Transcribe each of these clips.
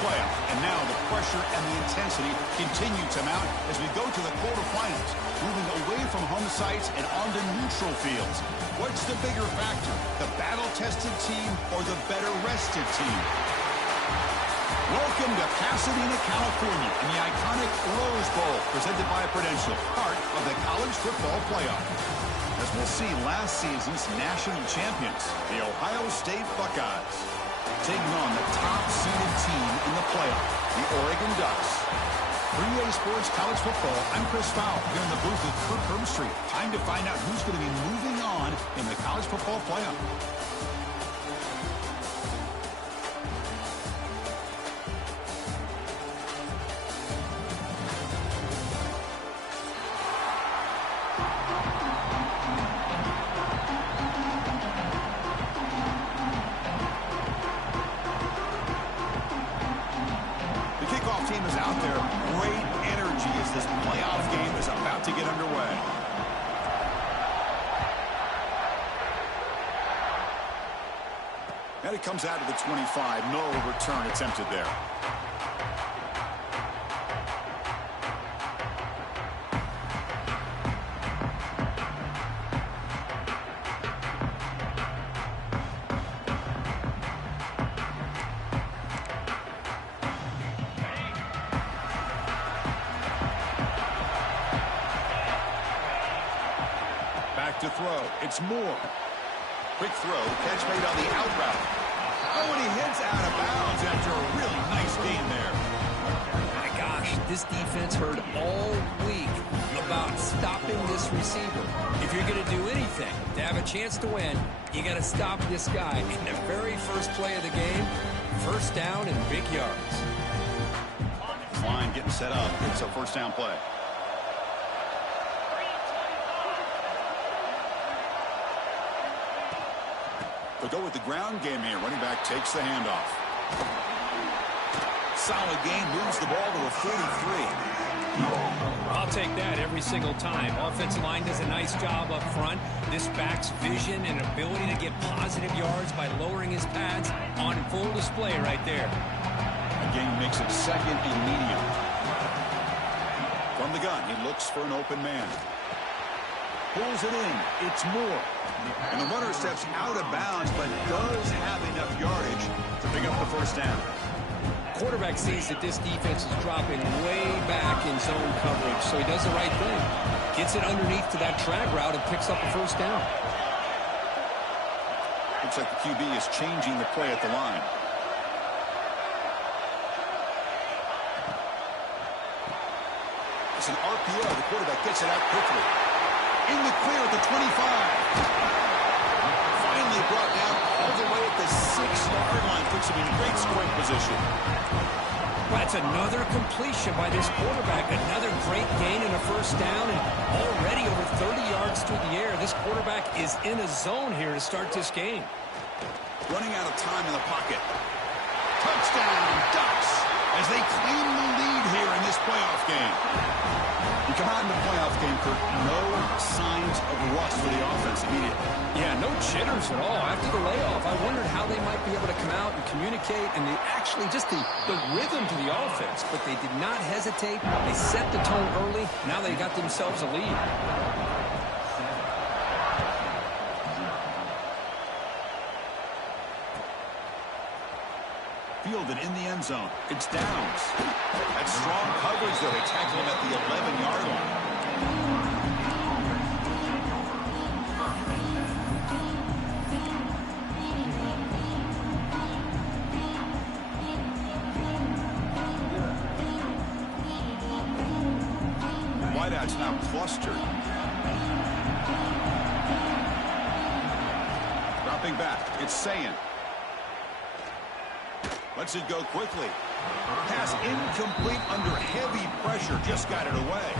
playoff. And now the pressure and the intensity continue to mount as we go to the quarterfinals, moving away from home sites and onto neutral fields. What's the bigger factor, the battle-tested team or the better-rested team? Welcome to Pasadena, California, in the iconic Rose Bowl, presented by Prudential, part of the college football playoff. As we'll see, last season's national champions, the Ohio State Buckeyes, taking on the top-seeded team in the playoff, the Oregon Ducks. For EA Sports College Football, I'm Chris Fowle, here in the booth with Kirk Herbstreit. Time to find out who's going to be moving on in the college football playoff. Team is out there. Great energy as this playoff game is about to get underway. And it comes out to the 25. No return attempted there. To throw. It's Moore. Quick throw. Catch made on the out route. Oh, and he hits out of bounds after a really nice game there. My gosh, this defense heard all week about stopping this receiver. If you're going to do anything to have a chance to win, you got to stop this guy in the very first play of the game. First down and big yards. Line getting set up. It's a first down play. They'll go with the ground game here. Running back takes the handoff. Solid gain, moves the ball to a 43. I'll take that every single time. Offensive line does a nice job up front. This back's vision and ability to get positive yards by lowering his pads on full display right there. Again, makes it second and medium. From the gun, he looks for an open man. Pulls it in. It's Moore. And the runner steps out of bounds, but does have enough yardage to pick up the first down. Quarterback sees that this defense is dropping way back in zone coverage, so he does the right thing. Gets it underneath to that drag route and picks up the first down. Looks like the QB is changing the play at the line. It's an RPO. The quarterback gets it out quickly. In the clear at the 25. Finally brought down all the way at the 6-yard line. Puts him in great scoring position. That's another completion by this quarterback. Another great gain in a first down. And already over 30 yards through the air. This quarterback is in a zone here to start this game. Running out of time in the pocket. Touchdown, Ducks, as they claim the lead here in this playoff game. You come out in the playoff game, Kirk, no signs of rust for the offense immediately. Yeah, no jitters at all. After the layoff, I wondered how they might be able to come out and communicate and actually just the rhythm to the offense. But they did not hesitate. They set the tone early. Now they got themselves a lead. Fielded in the end zone. It's Downs. That's strong coverage, though. They tackle him at the 11-yard line. Wideout's now clustered. Dropping back. It's Sayin. Lets it go quickly. Pass incomplete under heavy pressure. Just got it away.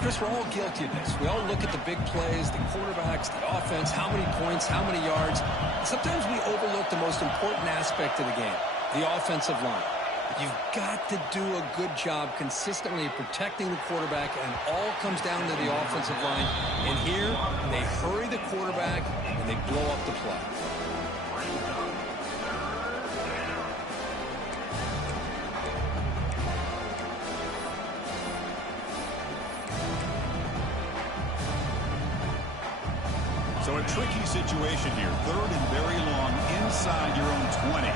Chris, we're all guilty of this. We all look at the big plays, the quarterbacks, the offense, how many points, how many yards. Sometimes we overlook the most important aspect of the game, the offensive line. You've got to do a good job consistently protecting the quarterback, and all comes down to the offensive line. And here, they hurry the quarterback, and they blow up the play. a tricky situation here. Third and very long inside your own 20.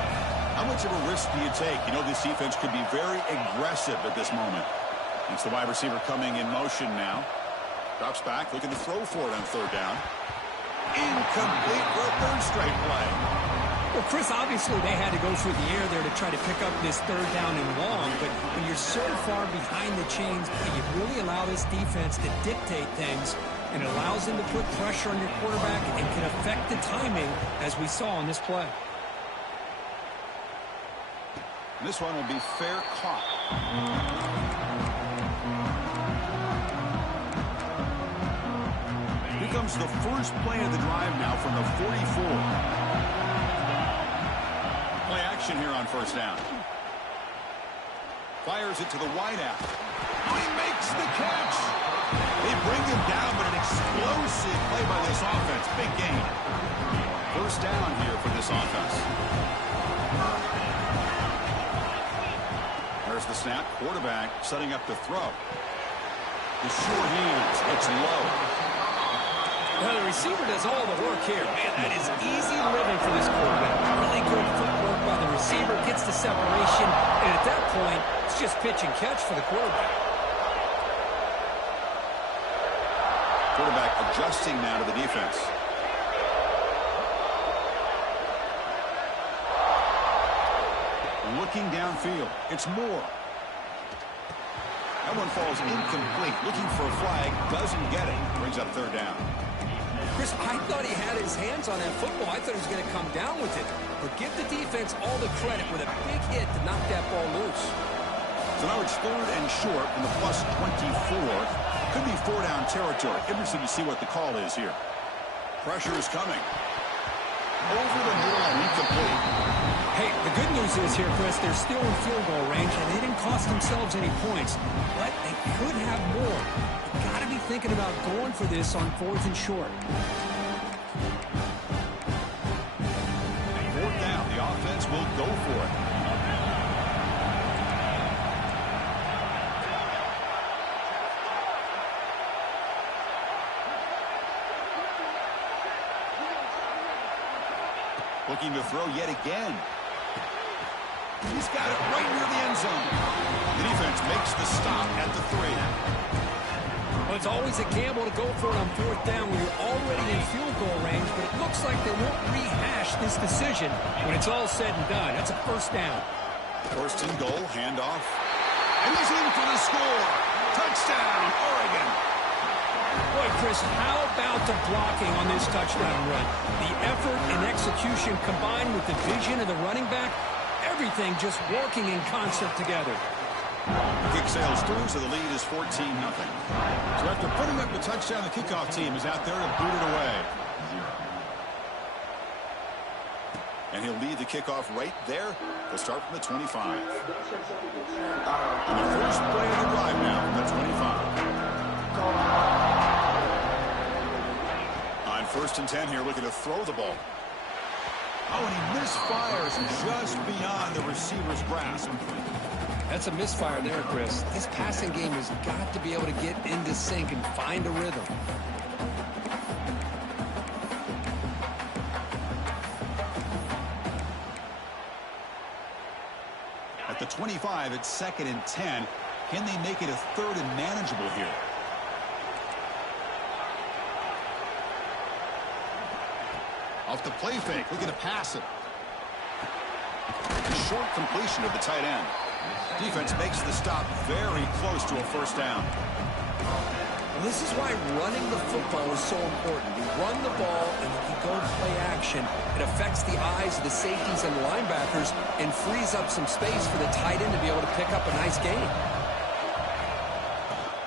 How much of a risk do you take? You know this defense could be very aggressive at this moment. It's the wide receiver coming in motion now. Drops back, looking to throw for it on third down. Incomplete for a third straight play. Well, Chris, obviously they had to go through the air there to try to pick up this third down and long, but when you're so far behind the chains, you really allow this defense to dictate things, and it allows them to put pressure on your quarterback and can affect the timing, as we saw on this play. This one will be fair caught. Here comes the first play of the drive now from the 44. Play action here on first down. Fires it to the wide out. Oh, he makes the catch. They bring him down, but an explosive play by this offense. Big gain. First down here for this offense. There's the snap. Quarterback setting up to throw. The short hands. It's low. Well, the receiver does all the work here. Man, that is easy living for this quarterback. Really good footwork by the receiver. Gets the separation. And at that point, it's just pitch and catch for the quarterback. Quarterback adjusting now to the defense. Looking downfield. It's Moore. That one falls incomplete. Looking for a flag. Doesn't get it. Brings up third down. Chris, I thought he had his hands on that football. I thought he was going to come down with it. But give the defense all the credit with a big hit to knock that ball loose. So now it's third and short from the plus 24. Could be four down territory. Interesting to see what the call is here. Pressure is coming. Over the middle and incomplete. Hey, the good news is here, Chris, they're still in field goal range, and they didn't cost themselves any points. But they could have more. You've got to be thinking about going for this on fourth and short. Fourth down, the offense will go for it. Looking to throw yet again. He's got it right near the end zone. The defense makes the stop at the 3. Well, it's always a gamble to go for it on fourth down when you're already in field goal range, but it looks like they won't rehash this decision when it's all said and done. That's a first down. First and goal, handoff. And he's in for the score. Touchdown, Oregon. Boy, Chris, how about the blocking on this touchdown run? The effort and execution combined with the vision of the running back, everything just working in concert together. The kick sails through, so the lead is 14-0. So after putting up the touchdown, the kickoff team is out there to boot it away. And he'll lead the kickoff right there. They'll start from the 25. And the first play of the drive now from the 25. On first and 10 here, looking to throw the ball. Oh, and he misfires just beyond the receiver's grasp. That's a misfire there, Chris. This passing game has got to be able to get into sync and find a rhythm. At the 25, it's second and 10. Can they make it a third and manageable here? Off the play fake, looking to pass it. Short completion of the tight end. Defense makes the stop very close to a first down. Well, this is why running the football is so important. You run the ball and you go to play action. It affects the eyes of the safeties and the linebackers and frees up some space for the tight end to be able to pick up a nice gain.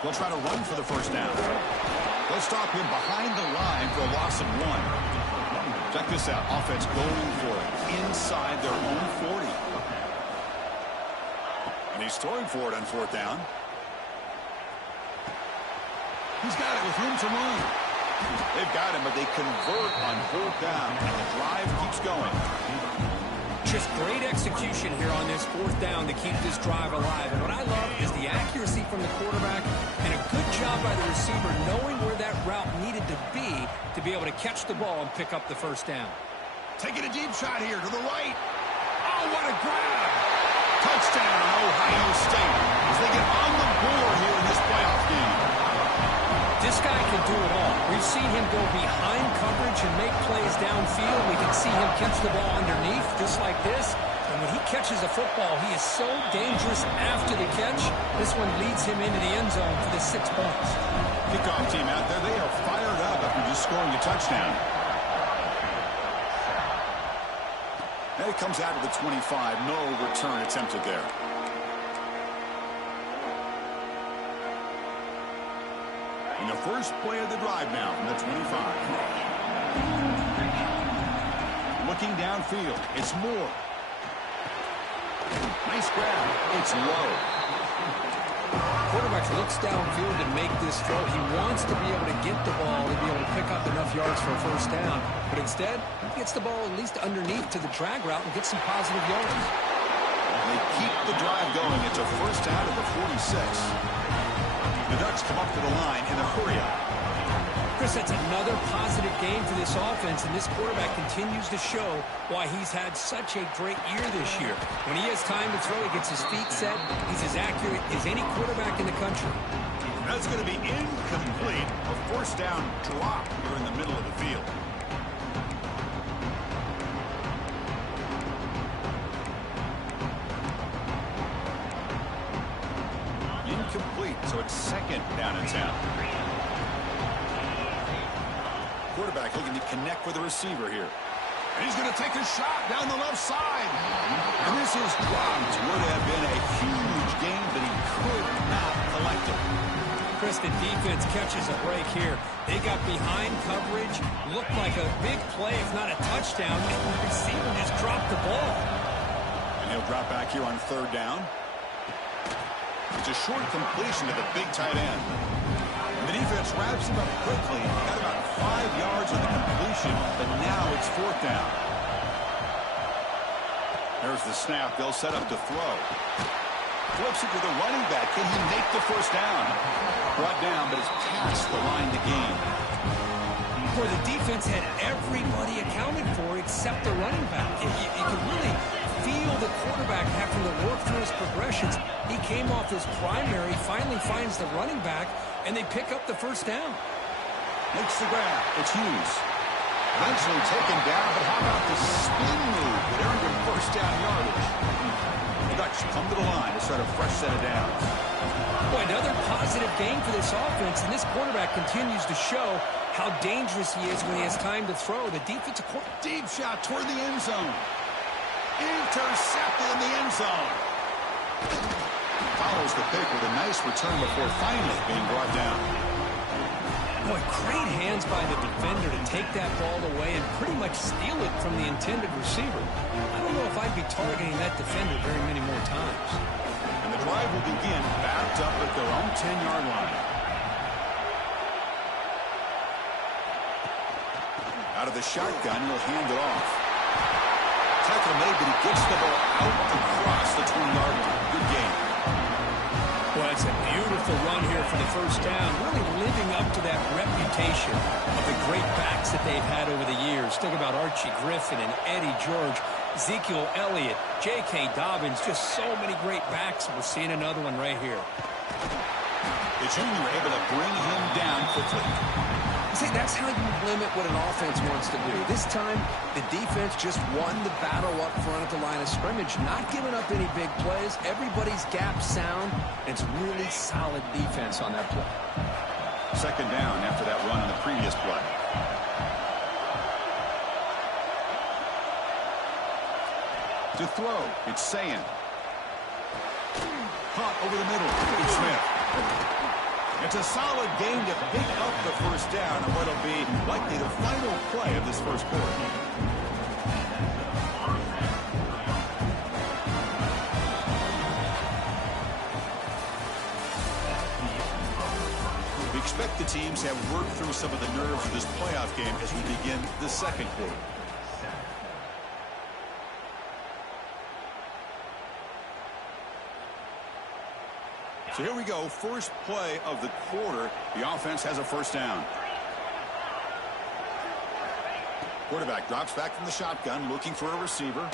They'll try to run for the first down. They'll stop him behind the line for a loss of 1. Check this out. Offense going for it inside their own 40. And he's throwing for it on fourth down. He's got it with room to run. They've got him, but they convert on fourth down, and the drive keeps going. Just great execution here on this fourth down to keep this drive alive. And what I love is the accuracy from the quarterback and a good job by the receiver knowing where that route needed to be able to catch the ball and pick up the first down. Taking a deep shot here to the right. Oh, what a grab. Touchdown, Ohio State, as they get on the board here in this playoff game. This guy can do it all. We've seen him go behind coverage and make plays downfield. We can see him catch the ball underneath just like this. And when he catches the football, he is so dangerous after the catch. This one leads him into the end zone for the 6 points. Kickoff team out there, they are fired up after just scoring a touchdown. And it comes out of the 25. No return attempted there. In the first play of the drive now from the 25. Looking downfield. It's Moore. Nice grab. It's low. Quarterback looks downfield to make this throw. He wants to be able to get the ball and be able to pick up enough yards for a first down. But instead, he gets the ball at least underneath to the drag route and gets some positive yards. They keep the drive going. It's a first down at the 46. The Ducks come up to the line in a hurry-up. Chris, that's another positive game for this offense, and this quarterback continues to show why he's had such a great year this year. When he has time to throw, he gets his feet set. He's as accurate as any quarterback in the country. That's going to be incomplete. A first down drop here in the middle of the field. Incomplete, so it's second down and 10. Quarterback looking to connect with the receiver here. And he's going to take a shot down the left side. And this is dropped. Would have been a huge gain, but he could not collect it. Chris, the defense catches a break here. They got behind coverage, looked like a big play, if not a touchdown, and the receiver just dropped the ball. And he'll drop back here on third down. It's a short completion to the big tight end. And the defense wraps him up quickly. Got about 5 yards on the completion, but now it's fourth down. There's the snap. They'll set up to throw. Flips it to the running back. Can he make the first down? Brought down, but it's past the line to gain. Boy, the defense had everybody accounted for except the running back. You could really feel the quarterback having to work through his progressions. He came off his primary, finally finds the running back, and they pick up the first down. Makes the grab. It's Hughes. Eventually taken down, but how about the spin move that earned him first down yardage? The Ducks come to the line to start a fresh set of downs. Boy, another positive game for this offense, and this quarterback continues to show how dangerous he is when he has time to throw. The defensive deep shot toward the end zone. Intercepted in the end zone. Follows the pick with a nice return before finally being brought down. Boy, great hands by the defender to take that ball away and pretty much steal it from the intended receiver. I don't know if I'd be targeting that defender very many more times. And the drive will begin backed up at their own 10-yard line. Out of the shotgun, he'll hand it off. Tackle made, but he gets the ball out across the 20-yard line. Good game. Well, it's a beautiful run here for the first down, really living up to that reputation of the great backs that they've had over the years. Think about Archie Griffin and Eddie George, Ezekiel Elliott, J.K. Dobbins, just so many great backs. We're seeing another one right here. The junior able to bring him down quickly. See, that's how you limit what an offense wants to do. This time, the defense just won the battle up front at the line of scrimmage, not giving up any big plays. Everybody's gap sound. It's really solid defense on that play. Second down after that run on the previous play. To throw, it's Sayan. Caught over the middle. It's Smith. It's a solid game to pick up the first down on what'll be likely the final play of this first quarter. We expect the teams to have worked through some of the nerves of this playoff game as we begin the second quarter. So here we go. First play of the quarter. The offense has a first down. Quarterback drops back from the shotgun, looking for a receiver.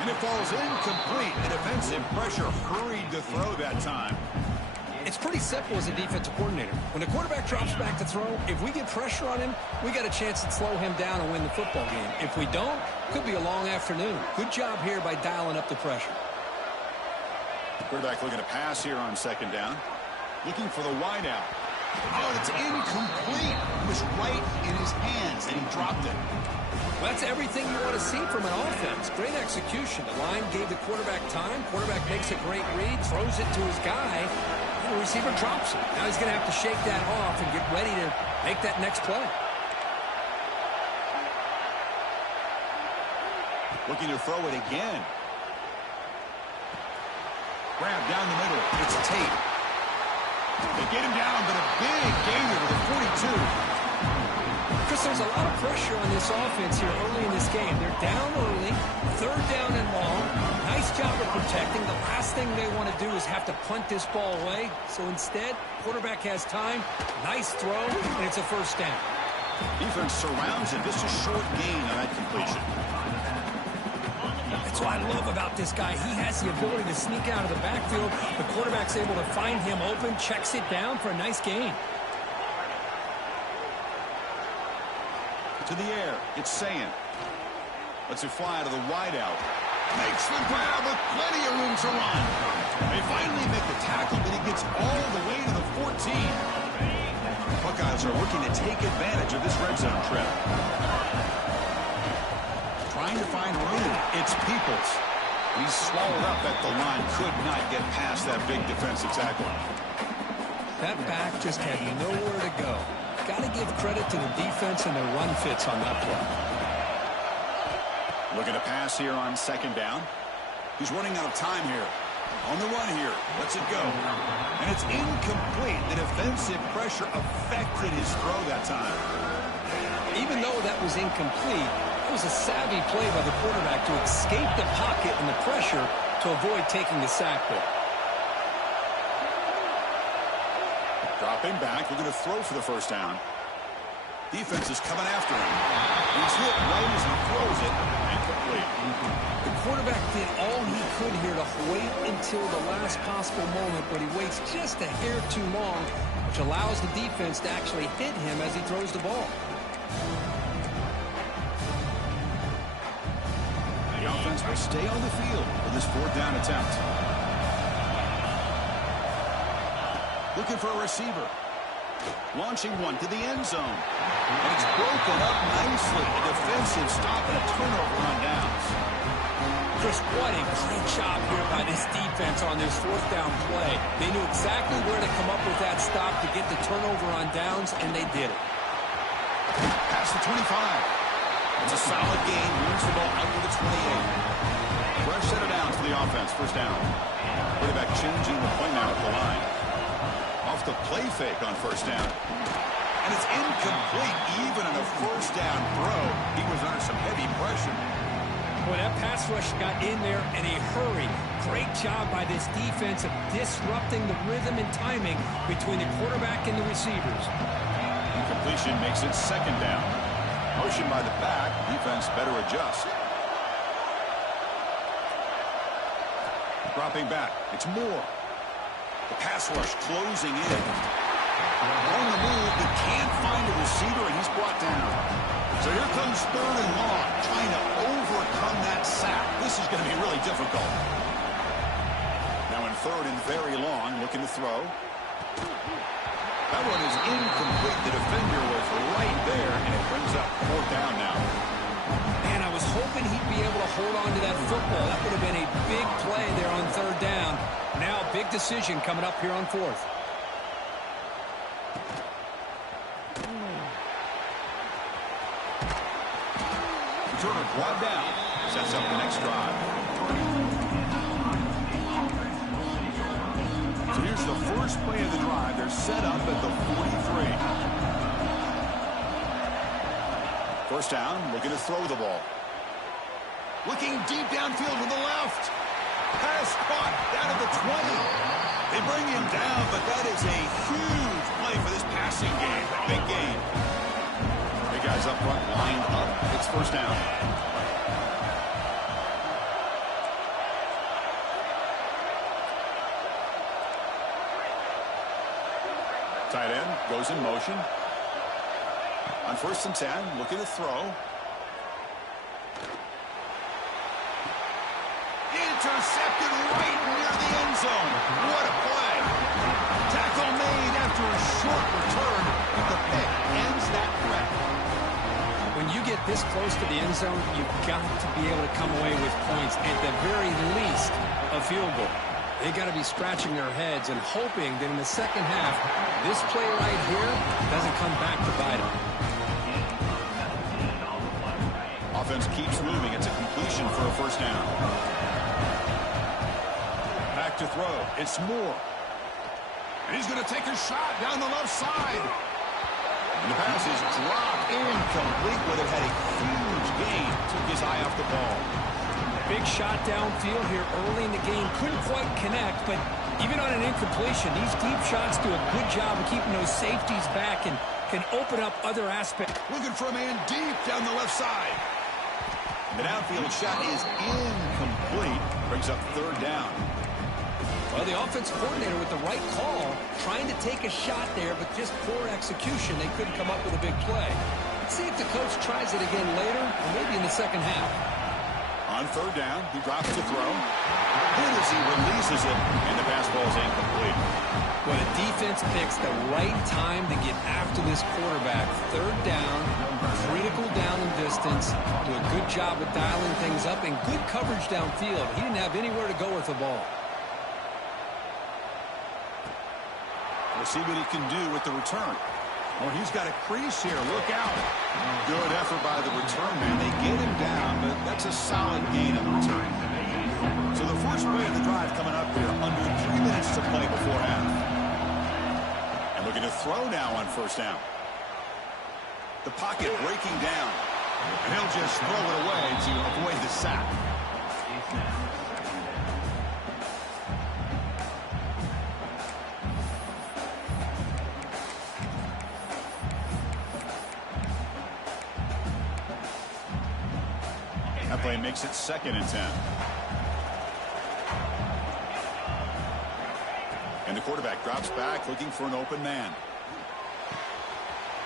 And it falls incomplete. The defensive pressure hurried to throw that time. It's pretty simple as a defensive coordinator. When the quarterback drops back to throw, if we get pressure on him, we got a chance to slow him down and win the football game. If we don't, could be a long afternoon. Good job here by dialing up the pressure. Quarterback looking to pass here on second down. Looking for the wideout. Oh, it's incomplete. It was right in his hands, and he dropped it. Well, that's everything you want to see from an offense. Great execution. The line gave the quarterback time. Quarterback makes a great read, throws it to his guy, and the receiver drops it. Now he's going to have to shake that off and get ready to make that next play. Looking to throw it again. Grab down the middle. It's Tate. They get him down, but a big gainer to the 42. Chris, there's a lot of pressure on this offense here early in this game. They're down early, third down and long. Nice job of protecting. The last thing they want to do is have to punt this ball away. So instead, quarterback has time. Nice throw, and it's a first down. Defense surrounds him. Just a short gain on that completion. That's what I love about this guy. He has the ability to sneak out of the backfield. The quarterback's able to find him open, checks it down for a nice gain. To the air. It's Sayin. Lets it fly to the wideout. Makes the grab with plenty of room to run. They finally make the tackle, but he gets all the way to the 14. Buckeyes are looking to take advantage of this red zone trip. Trying to find room. It's Peoples. He's swallowed up at the line. Could not get past that big defensive tackle. That back just had nowhere to go. Got to give credit to the defense and their run fits on that play. Looking to pass here on second down. He's running out of time here. On the run here. Lets it go. And it's incomplete. The defensive pressure affected his throw that time. Even though that was incomplete, it was a savvy play by the quarterback to escape the pocket and the pressure to avoid taking the sack there. Dropping back, looking to throw for the first down. Defense is coming after him. He's hit right as he throws it. Incomplete. The quarterback did all he could here to wait until the last possible moment, but he waits just a hair too long, which allows the defense to actually hit him as he throws the ball. The offense will stay on the field for this fourth down attempt. Looking for a receiver. Launching one to the end zone. And it's broken up nicely. A defensive stop and a turnover on downs. Chris, what a great job here by this defense on this fourth down play. They knew exactly where to come up with that stop to get the turnover on downs, and they did it. Past the 25. It's a solid gain. Moves the ball out to the 28. Fresh set of downs for the offense. First down. Quarterback changing the play now at the line. Off the play fake on first down. And it's incomplete. Even in a first down throw, he was under some heavy pressure. Boy, that pass rush got in there in a hurry. Great job by this defense of disrupting the rhythm and timing between the quarterback and the receivers. Incompletion makes it second down. Motion by the back. Defense better adjust. Dropping back. It's Moore. The pass rush closing in. On the move, but can't find a receiver, and he's brought down. So here comes third and long, trying to overcome that sack. This is going to be really difficult. Now in third and very long, looking to throw. That one is incomplete. The defender was right there, and it brings up fourth down now. Man, I was hoping he'd be able to hold on to that football. That would have been a big play there on third down. Now, big decision coming up here on fourth. Turner brought down. Sets up the next drive. So here's the first play of the drive. They're set up at the 43. First down, looking to throw the ball. Looking deep downfield to the left. Pass caught down at the 20. They bring him down, but that is a huge play for this passing game. Big game. Big guys up front lined up. It's first down. Tight end goes in motion. On 1st and 10, looking to throw. Intercepted right near the end zone. What a play. Tackle made after a short return, but the pick ends that threat. When you get this close to the end zone, you've got to be able to come away with points, at the very least, a field goal. They got to be scratching their heads and hoping that in the second half, this play right here doesn't come back to bite them. Offense keeps moving. It's a completion for a first down. Back to throw. It's Moore. And he's going to take a shot down the left side. And the pass is dropped incomplete, but it had a huge gain. Took his eye off the ball. Big shot downfield here early in the game. Couldn't quite connect, but even on an incompletion, these deep shots do a good job of keeping those safeties back and can open up other aspects. Looking for a man deep down the left side. The downfield shot is incomplete. Brings up third down. Well, the offense coordinator with the right call, trying to take a shot there, but just poor execution. They couldn't come up with a big play. Let's see if the coach tries it again later, or maybe in the second half. On third down, he drops to throw. Good as he releases it, and the pass ball is incomplete. When a defense picks the right time to get after this quarterback, third down, critical down and distance, do a good job of dialing things up, and good coverage downfield. He didn't have anywhere to go with the ball. We'll see what he can do with the return. Oh, he's got a crease here. Look out. Good effort by the return man. They get him down, but that's a solid gain on the return. So the first play of the drive coming up here. Under 3 minutes to play before half. And looking to throw now on first down. The pocket breaking down. And he'll just throw it away to avoid the sack. That play makes it 2nd and 10. And the quarterback drops back, looking for an open man.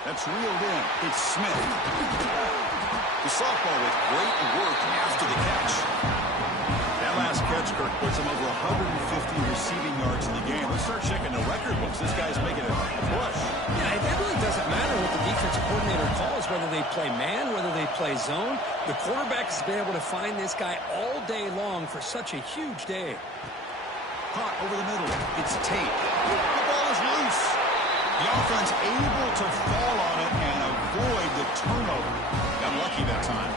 That's reeled in. It's Smith. The sophomore with great work after the catch. That last catch, Kirk, puts him over 150 receiving yards in the game. Let's start checking the record books. This guy's making a push. Yeah, it really doesn't matter what the defensive coordinator calls, whether they play man, whether they play zone. The quarterback has been able to find this guy all day long for such a huge day. Caught over the middle. It's Tate. The ball is loose. The offense able to fall on it and avoid the turnover. Got lucky that time.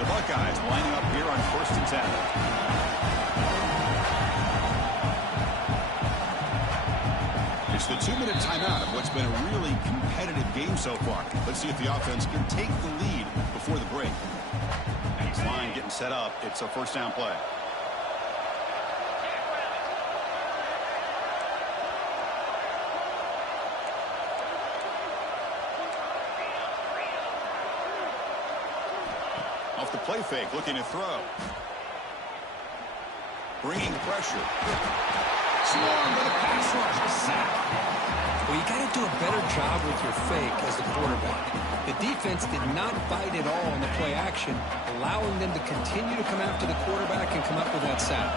The Buckeyes lining up here on 1st and 10. It's the 2-minute timeout of what's been a really competitive game so far. Let's see if the offense can take the lead before the break. This line getting set up. It's a first down play. Off the play fake, looking to throw. Bringing pressure. Swarmed by the pass rush. A sack. Well, you got to do a better job with your fake as the quarterback. The defense did not bite at all on the play action, allowing them to continue to come after the quarterback and come up with that sack.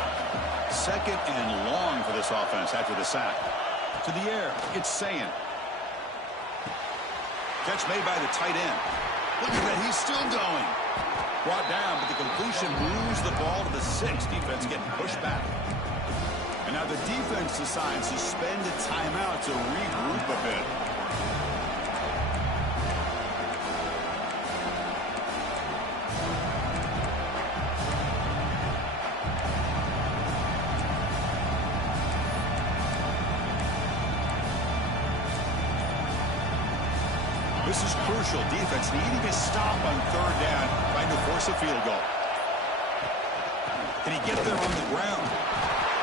2nd and long for this offense after the sack. To the air, it's Sayin. Catch made by the tight end. Look at that, he's still going. Brought down, but the completion moves the ball to the 6. Defense getting pushed back. And now the defense decides to spend a timeout to regroup a bit. This is crucial. Defense needing a stop on third down, trying to force a field goal. Can he get there on the ground?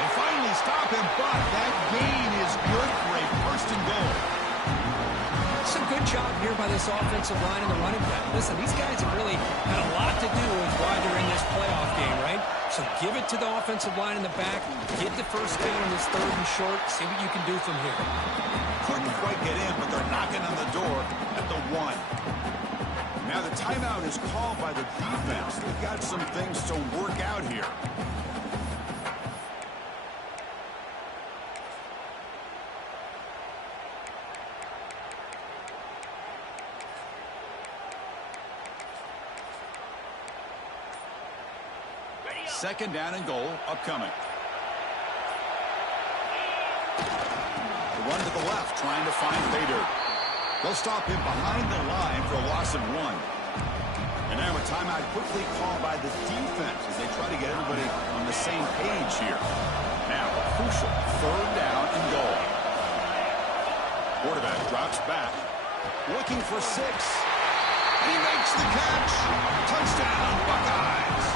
They find finally stop him, but that gain is good for a first and goal. It's a good job here by this offensive line and the running back. Listen, these guys have really had a lot to do with why they're in this playoff game, right? So give it to the offensive line in the back. Get the first down on this third and short. See what you can do from here. Couldn't quite get in, but they're knocking on the door at the 1. Now the timeout is called by the defense. They've got some things to work out here. Second down and goal upcoming. The run to the left, trying to find Bader. They'll stop him behind the line for a loss of 1. And now a timeout quickly called by the defense as they try to get everybody on the same page here. Now a crucial third down and goal. Quarterback drops back, looking for 6. He makes the catch. Touchdown, Buckeyes.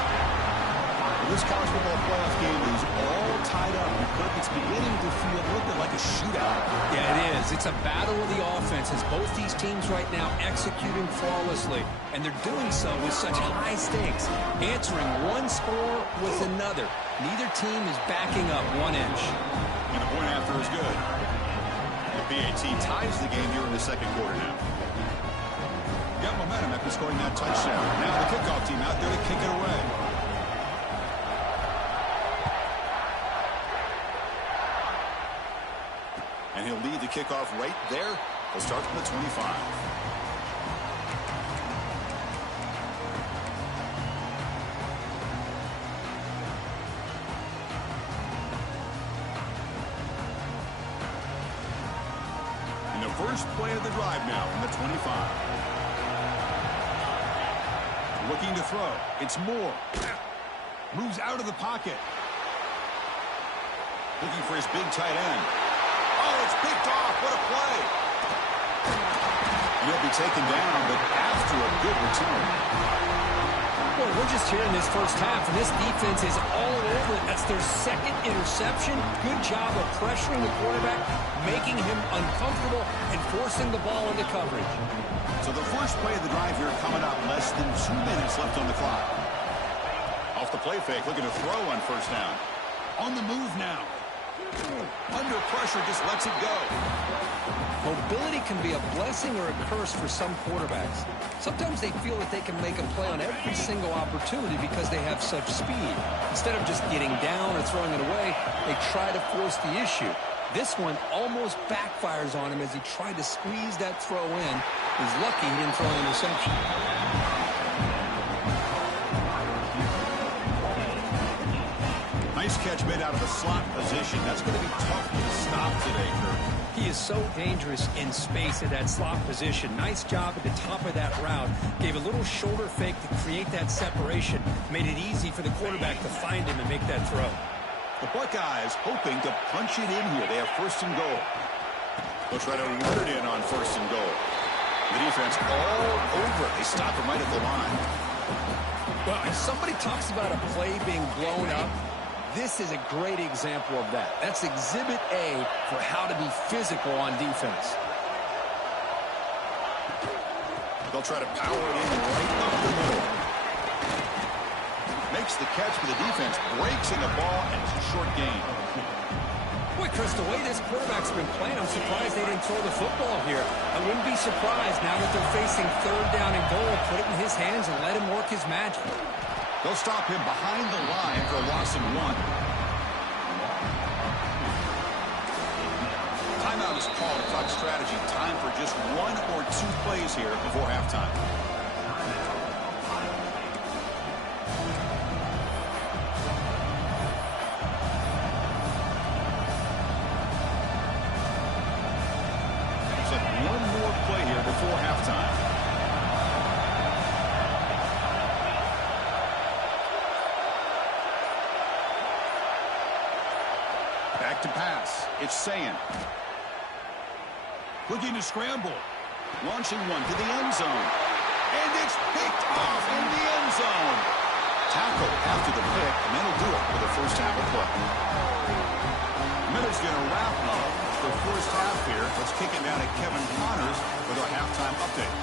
This college football playoff game is all tied up. It's beginning to feel a little bit like a shootout. Yeah, it is. It's a battle of the offenses. Both these teams right now executing flawlessly, and they're doing so with such high stakes, answering one score with another. Neither team is backing up 1 inch. And the point after is good. The BAT ties the game here in the second quarter now. Got momentum after scoring that touchdown. Now the kickoff team out there to kick it away. And he'll lead the kickoff right there. He'll start from the 25. In the first play of the drive now from the 25. Looking to throw. It's Moore. Moves out of the pocket. Looking for his big tight end. Oh, it's picked off. What a play. He'll be taken down, but after a good return. Well, we're just here in this first half, and this defense is all over it. That's their second interception. Good job of pressuring the quarterback, making him uncomfortable, and forcing the ball into coverage. So the first play of the drive here coming up. Less than 2 minutes left on the clock. Off the play fake, looking to throw on first down. On the move now. Under pressure, just lets it go. Mobility can be a blessing or a curse for some quarterbacks. Sometimes they feel that they can make a play on every single opportunity because they have such speed. Instead of just getting down or throwing it away, they try to force the issue. This one almost backfires on him as he tried to squeeze that throw in. He's lucky he didn't throw an interception. Nice catch made out of the slot position. That's going to be tough to stop today, Kurt. He is so dangerous in space at that slot position. Nice job at the top of that route. Gave a little shoulder fake to create that separation. Made it easy for the quarterback to find him and make that throw. The Buckeyes hoping to punch it in here. They have first and goal. They'll try to run it in on first and goal. The defense all over. They stop him right at the line. Well, if somebody talks about a play being blown up, this is a great example of that. That's Exhibit A for how to be physical on defense. They'll try to power it in right up the middle. Makes the catch for the defense. Breaks in the ball, and it's a short gain. Boy, Chris, the way this quarterback's been playing, I'm surprised they didn't throw the football here. I wouldn't be surprised now that they're facing third down and goal. Put it in his hands and let him work his magic. They'll stop him behind the line for a loss of 1. Timeout is called to talk strategy. Time for just 1 or 2 plays here before halftime. So 1 more play here before halftime. Back to pass. It's Sayin. Looking to scramble. Launching one to the end zone. And it's picked off in the end zone. Tackle after the pick, and that'll do it for the first half of play. Minutes going to wrap up the first half here. Let's kick it down to Kevin Connors with our halftime update.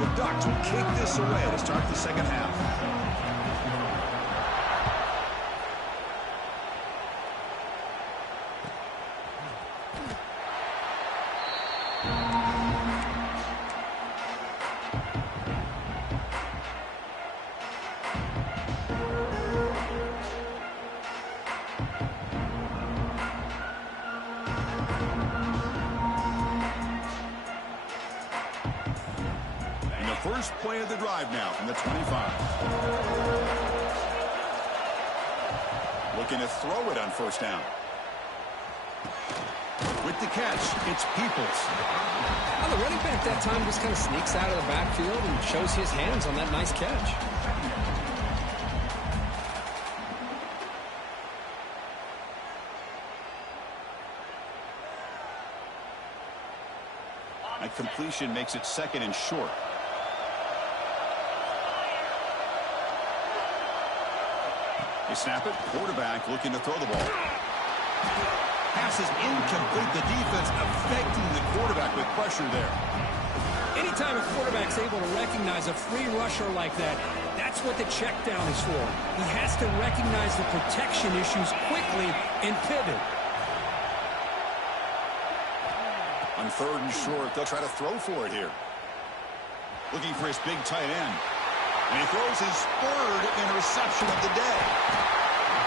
The Ducks will kick this away to start the second half. First play of the drive now from the 25. Looking to throw it on first down. With the catch, it's Peoples. Well, the running back that time just kind of sneaks out of the backfield and shows his hands on that nice catch. A completion makes it second and short. They snap it. Quarterback looking to throw the ball. Pass is incomplete. The defense affecting the quarterback with pressure there. Anytime a quarterback's able to recognize a free rusher like that, that's what the check down is for. He has to recognize the protection issues quickly and pivot. On third and short, they'll try to throw for it here. Looking for his big tight end. And he throws his third interception of the day.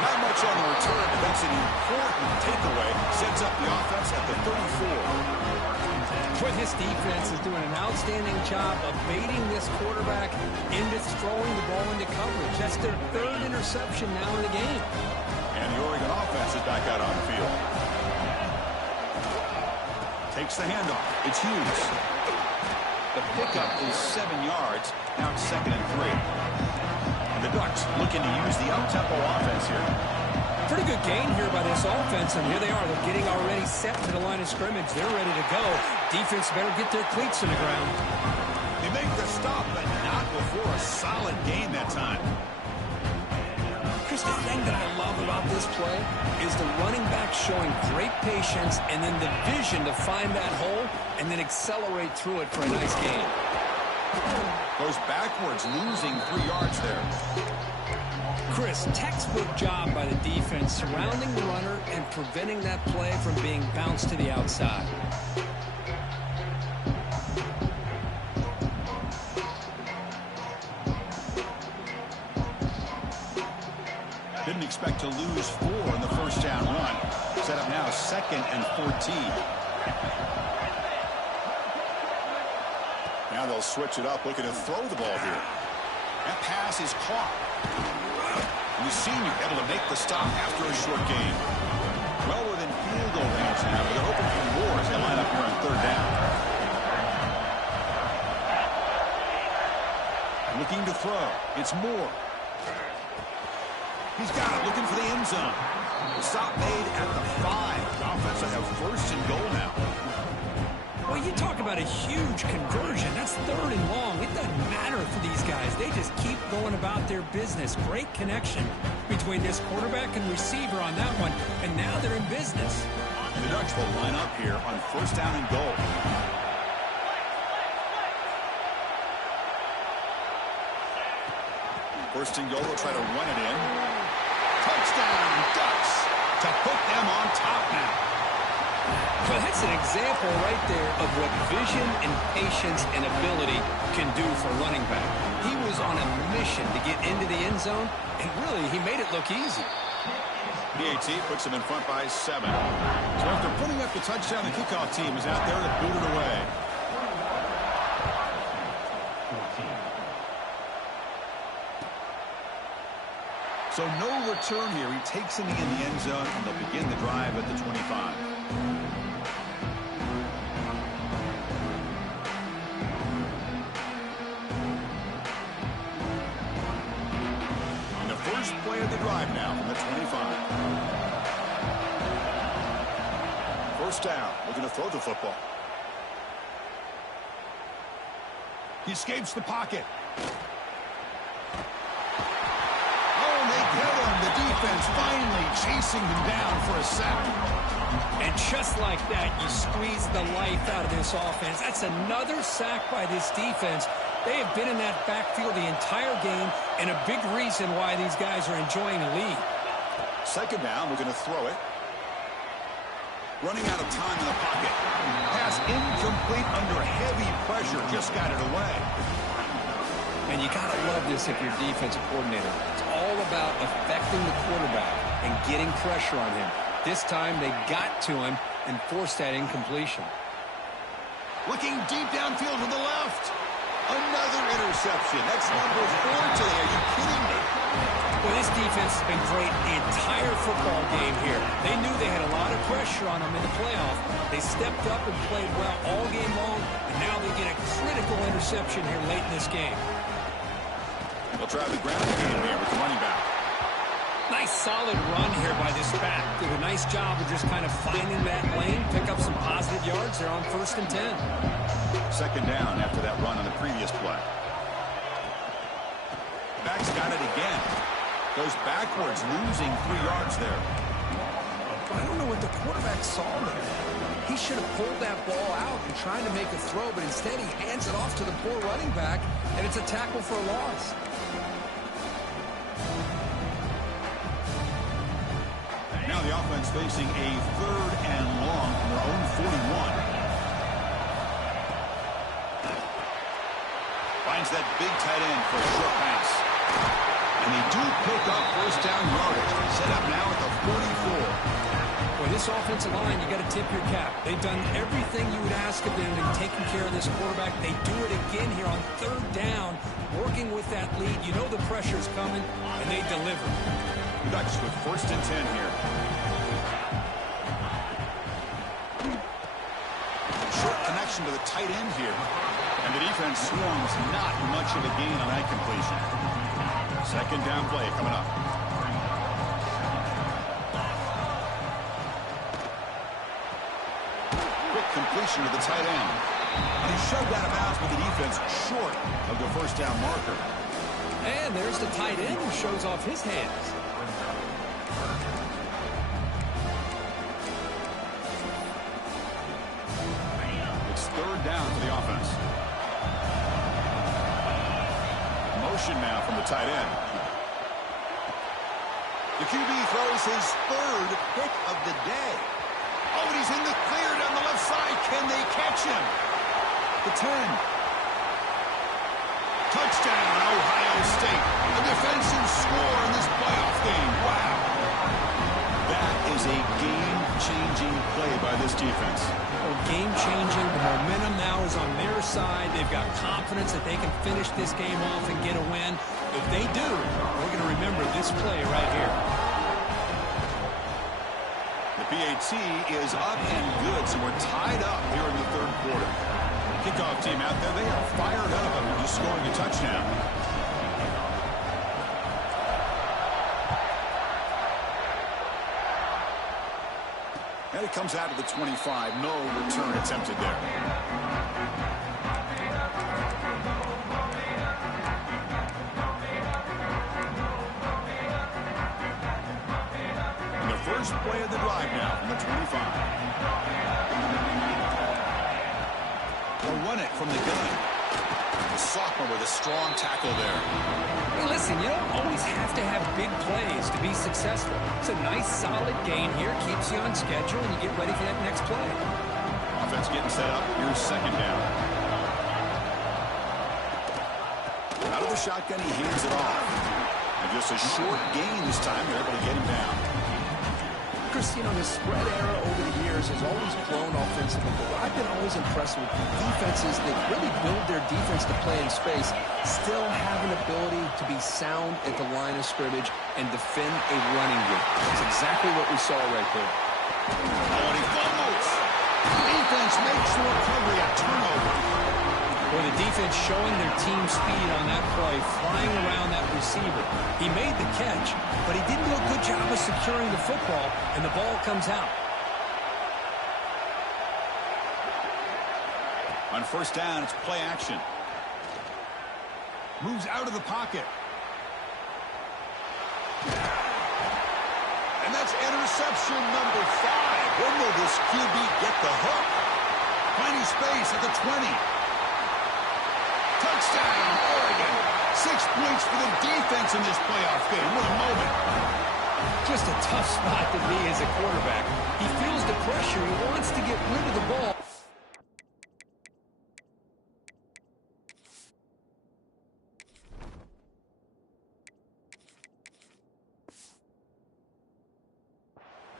Not much on the return, but that's an important takeaway. Sets up the offense at the 34. But this defense is doing an outstanding job of baiting this quarterback into throwing the ball into coverage. That's their third interception now in the game. And the Oregon offense is back out on the field. Takes the handoff. It's Hughes. The pickup is 7 yards. Now it's second and 3. And the Ducks looking to use the up-tempo offense here. Pretty good gain here by this offense, and here they are. They're getting already set to the line of scrimmage. They're ready to go. Defense better get their cleats in the ground. They make the stop, but not before a solid gain that time. Chris, the thing that I love about this play is the running back showing great patience and then the vision to find that hole and then accelerate through it for a nice gain. Goes backwards, losing 3 yards there. Chris, textbook job by the defense surrounding the runner and preventing that play from being bounced to the outside. Didn't expect to lose 4 in the first down run. Set up now second and 14. Now they'll switch it up, looking to throw the ball here. That pass is caught. And the senior able to make the stop after a short game. Well within field goal range now, but they're hoping for more as they line up here on third down. Looking to throw. It's Moore. He's got it, looking for the end zone. Stop made at the 5. The offense will have first and goal now. Well, you talk about a huge conversion. That's third and long. It doesn't matter for these guys. They just keep going about their business. Great connection between this quarterback and receiver on that one, and now they're in business. The Ducks will line up here on first down and goal. First and goal, they'll try to run it in. Touchdown, Ducks, to put them on top now. Well, that's an example right there of what vision and patience and ability can do for a running back. He was on a mission to get into the end zone, and really, he made it look easy. BAT puts him in front by 7. So after putting up the touchdown, the kickoff team is out there to boot it away. So no return here. He takes him in the end zone, and they'll begin the drive at the 25. And the first play of the drive now from the 25. First down, looking to throw the football. He escapes the pocket. Oh, and they chasing him down for a sack. And just like that, you squeeze the life out of this offense. That's another sack by this defense. They have been in that backfield the entire game, and a big reason why these guys are enjoying a lead. Second down, we're going to throw it. Running out of time in the pocket. Pass incomplete under heavy pressure. Just got it away. And you got to love this if you're a defensive coordinator. It's all about affecting the quarterback and getting pressure on him. This time they got to him and forced that incompletion. Looking deep downfield to the left. Another interception. That's number 4 today. Are you kidding me? Well, this defense has been great the entire football game here. They knew they had a lot of pressure on them in the playoff. They stepped up and played well all game long, and now they get a critical interception here late in this game. They'll try the ground game here with the running back. Nice solid run here by this back. Did a nice job of just kind of finding that lane, pick up some positive yards. They're on 1st and 10. Second down after that run on the previous play. Back's got it again. Goes backwards, losing 3 yards there. I don't know what the quarterback saw there. He should have pulled that ball out and tried to make a throw, but instead he hands it off to the poor running back, and it's a tackle for a loss. Now the offense facing a 3rd and long from their own 41. Finds that big tight end for a short pass. And they do pick up 1st down yardage. Set up now at the 44. Well, this offensive line, you got to tip your cap. They've done everything you would ask of them in taking care of this quarterback. They do it again here on 3rd down, working with that lead. You know the pressure's coming, and they deliver. Ducks with 1st and 10 here. Short connection to the tight end here. And the defense swarms not much of a gain on that completion. Second down play coming up. Quick completion to the tight end. And he shoved out of bounds with the defense short of the 1st down marker. And there's the tight end who shows off his hands. It's 3rd down for the offense. Motion now from the tight end. The QB throws his 3rd pick of the day. Oh, and he's in the clear down the left side. Can they catch him? The 10. Touchdown, Ohio State. A defensive score in this playoff game. Wow. That is a game-changing play by this defense. Well, game-changing. The momentum now is on their side. They've got confidence that they can finish this game off and get a win. If they do, we're going to remember this play right here. The BAT is up and good, so we're tied up here in the 3rd quarter. Kickoff team out there, they are fired up after just scoring a touchdown. And it comes out of the 25. No return attempted there. And the first play of the drive now from the 25. They'll run it from the gun. The sophomore with a strong tackle there. Hey, listen, you don't always have to have big plays to be successful. It's a nice, solid gain here. Keeps you on schedule, and you get ready for that next play. Offense getting set up. Here's 2nd down. Out of the shotgun, he hands it off. And just a short gain this time. They're able to get him down. Chris, you know, the spread era over the years has always grown offensively, but what I've been always impressed with defenses that really build their defense to play in space still have an ability to be sound at the line of scrimmage and defend a running game. That's exactly what we saw right there. Oh, and he fumbles. Defense makes the recovery, a turnover. Boy, the defense showing their team speed on that play, flying around that receiver. He made the catch, but he didn't do a good job of securing the football, and the ball comes out. On 1st down, it's play action. Moves out of the pocket. And that's interception number 5. When will this QB get the hook? Finding space at the 20. Touchdown, Oregon. 6 points for the defense in this playoff game. What a moment. Just a tough spot to be as a quarterback. He feels the pressure. He wants to get rid of the ball.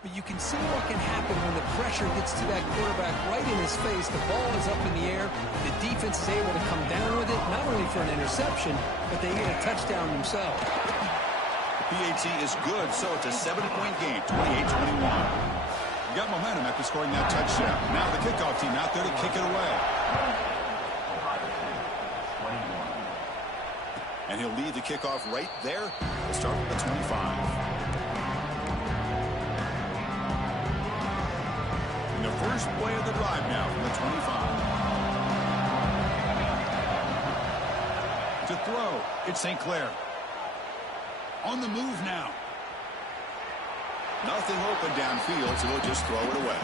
But you can see what can happen when the pressure gets to that quarterback right in his face. The ball is up in the air. The defense is able to come down with it, not only for an interception, but they get a touchdown themselves. BAT is good, so it's a 7-point game, 28-21. You got momentum after scoring that touchdown. Now the kickoff team out there to kick it away. And he'll lead the kickoff right there. We'll start with the 25. The first play of the drive now from the 25. To throw, it's St. Clair. On the move now. Nothing open downfield, so he'll just throw it away.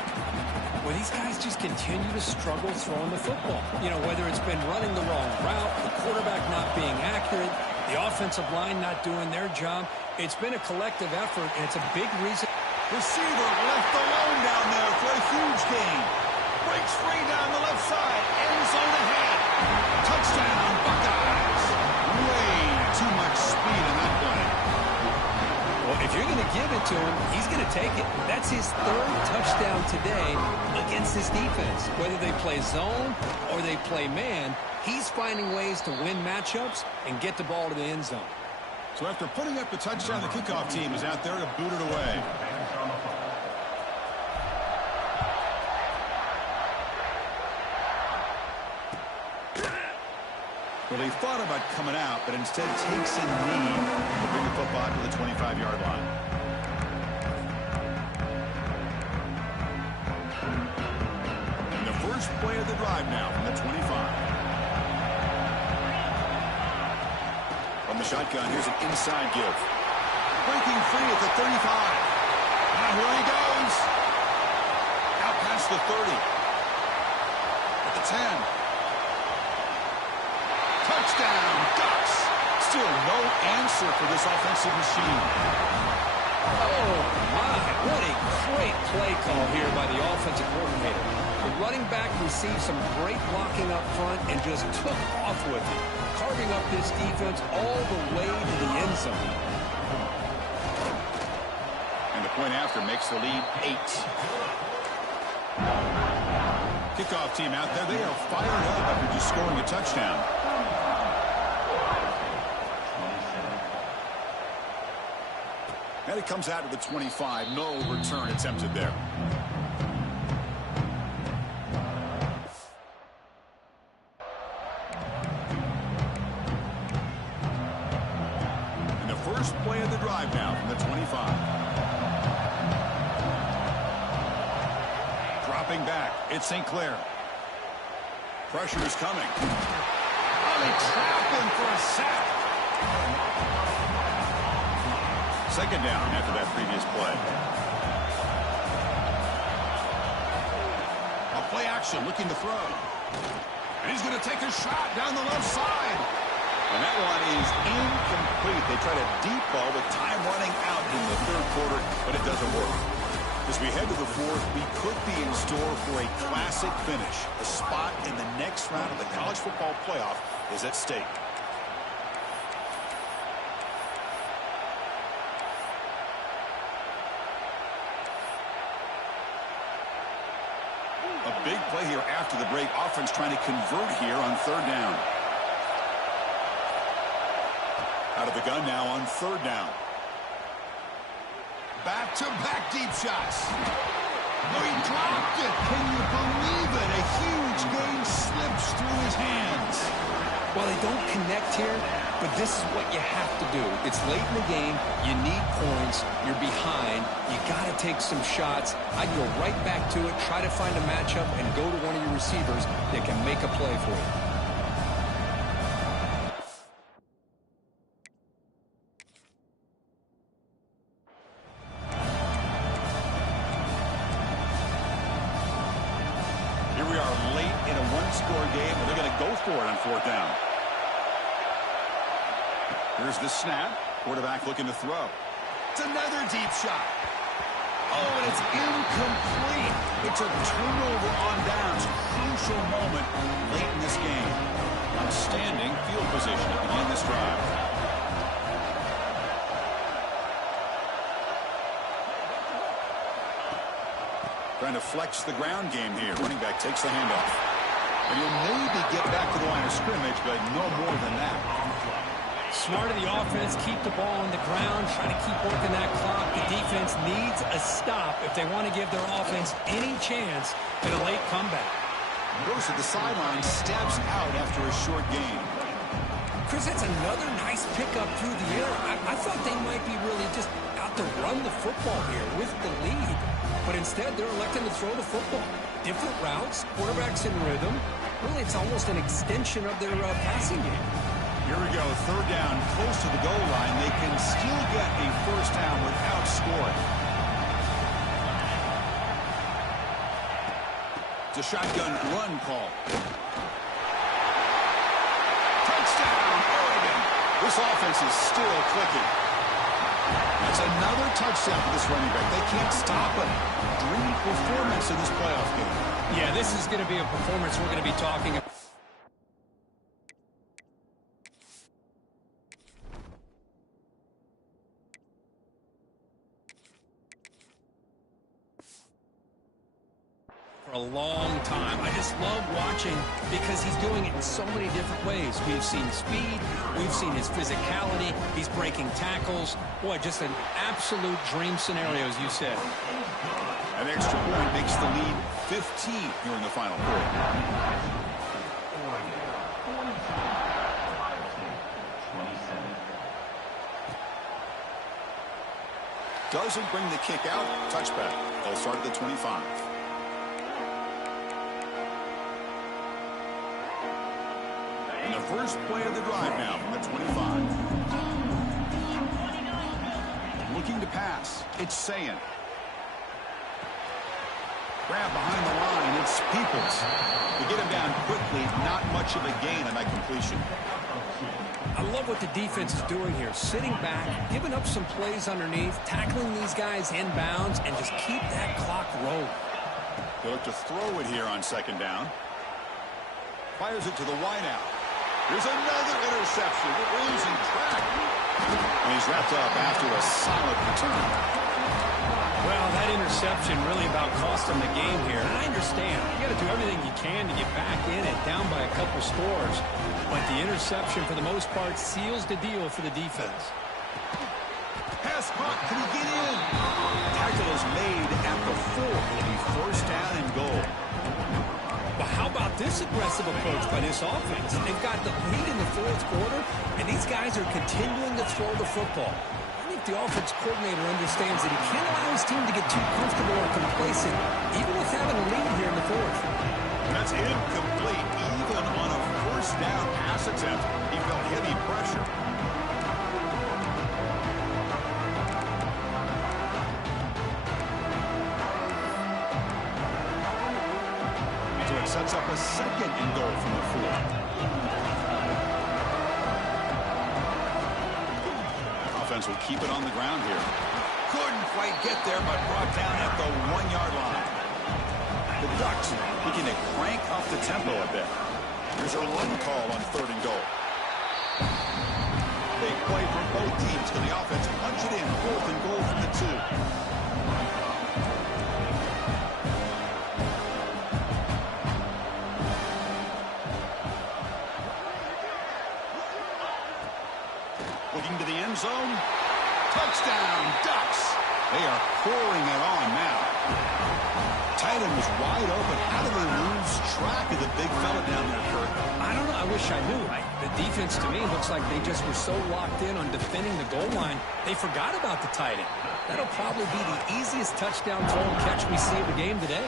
Well, these guys just continue to struggle throwing the football. You know, whether it's been running the wrong route, the quarterback not being accurate, the offensive line not doing their job. It's been a collective effort, and it's a big reason. Receiver left alone down there for a huge gain. Breaks free down the left side. End zone ahead. Touchdown, Buckeyes. Way too much speed in that play. Well, if you're going to give it to him, he's going to take it. That's his 3rd touchdown today against this defense. Whether they play zone or they play man, he's finding ways to win matchups and get the ball to the end zone. So after putting up the touchdown, the kickoff team is out there to boot it away. Well, he thought about coming out, but instead takes a knee to bring the football to the 25-yard line. And the first play of the drive now from the 25. From the shotgun, here's an inside give. Breaking free at the 35. Now here he goes. Out past the 30. At the 10. Touchdown, Ducks. Still no answer for this offensive machine. Oh, my. What a great play call here by the offensive coordinator. The running back received some great blocking up front and just took off with it, carving up this defense all the way to the end zone. And the point after makes the lead 8. Kickoff team out there, they are fired up after just scoring a touchdown. And it comes out to the 25. No return attempted there. And the first play of the drive now from the 25. Dropping back, it's St. Clair. Pressure is coming. Oh, they trap him for a sack. Second down after that previous play. A play action looking to throw. And he's going to take a shot down the left side. And that one is incomplete. They try to deep ball with time running out in the 3rd quarter, but it doesn't work. As we head to the 4th, we could be in store for a classic finish. A spot in the next round of the college football playoff is at stake. A big play here after the break. Offense trying to convert here on 3rd down. Out of the gun now on 3rd down. Back-to-back deep shots. Oh, he dropped it. Can you believe it? A huge gain slips through his hands. Well, they don't connect here, but this is what you have to do. It's late in the game. You need points. You're behind. You got to take some shots. I'd go right back to it, try to find a matchup, and go to one of your receivers that can make a play for you. game, and they're going to go for it on fourth down. Here's the snap. Quarterback looking to throw. It's another deep shot. Oh, and it's incomplete. It's a turnover on downs. Crucial moment late in this game. Outstanding field position to begin this drive. Trying to flex the ground game here. Running back takes the handoff. And he'll maybe get back to the line of scrimmage, but no more than that. Smart of the offense, keep the ball on the ground, try to keep working that clock. The defense needs a stop if they want to give their offense any chance in a late comeback. Goes to the sideline, steps out after a short gain. Chris, that's another nice pickup through the air. I thought they might be really just out to run the football here with the lead. But instead, they're electing to throw the football. Different routes, quarterbacks in rhythm. Really, it's almost an extension of their passing game. Here we go, third down, close to the goal line. They can still get a first down without scoring. It's a shotgun run call. Touchdown, Oregon. This offense is still clicking. That's another touchdown for this running back. They can't stop it. Dream performance in this playoff game. Yeah, this is going to be a performance we're going to be talking about. For a long time. I just love watching because he's doing it in so many different ways. We've seen speed, we've seen his physicality, he's breaking tackles. Boy, just an absolute dream scenario, as you said. An extra point makes the lead 15 here in the final quarter. Doesn't bring the kick out. Touchback. They'll start at the 25. And the first play of the drive now from the 25. Looking to pass. It's Sayin. Grab behind the line. It's Peoples. To get him down quickly, not much of a gain on that completion. I love what the defense is doing here. Sitting back, giving up some plays underneath, tackling these guys inbounds, and just keep that clock rolling. They look to throw it here on second down. Fires it to the wideout. There's another interception. We're losing track. And he's wrapped up after a solid return. Well, that interception really about cost them the game here. And I understand. You got to do everything you can to get back in it, down by a couple scores. But the interception, for the most part, seals the deal for the defense. Pass caught. Can he get in? Tackle is made at the 4. It'll be first down and goal. But how about this aggressive approach by this offense? They've got the lead in the fourth quarter, and these guys are continuing to throw the football. I think the offense coordinator understands that he can't allow his team to get too comfortable or complacent, even with having a lead here in the fourth. That's incomplete. Even on a first down pass attempt, he felt heavy pressure. So it sets up a second and goal from the 4. Offense will keep it on the ground here. Couldn't quite get there, but brought down at the 1-yard line. The Ducks looking to crank up the tempo a bit. Here's a run call on third and goal. Big play from both teams. Can the offense punch it in? Fourth and goal from the 2. Looking to the end zone. Touchdown, Ducks. They are pouring it on now. Tight end was wide open. How do they lose track of the big fella down there, Kurt? I don't know. I wish I knew. The defense, to me, looks like they just were so locked in on defending the goal line, they forgot about the tight end. That'll probably be the easiest touchdown throw and catch we see of the game today.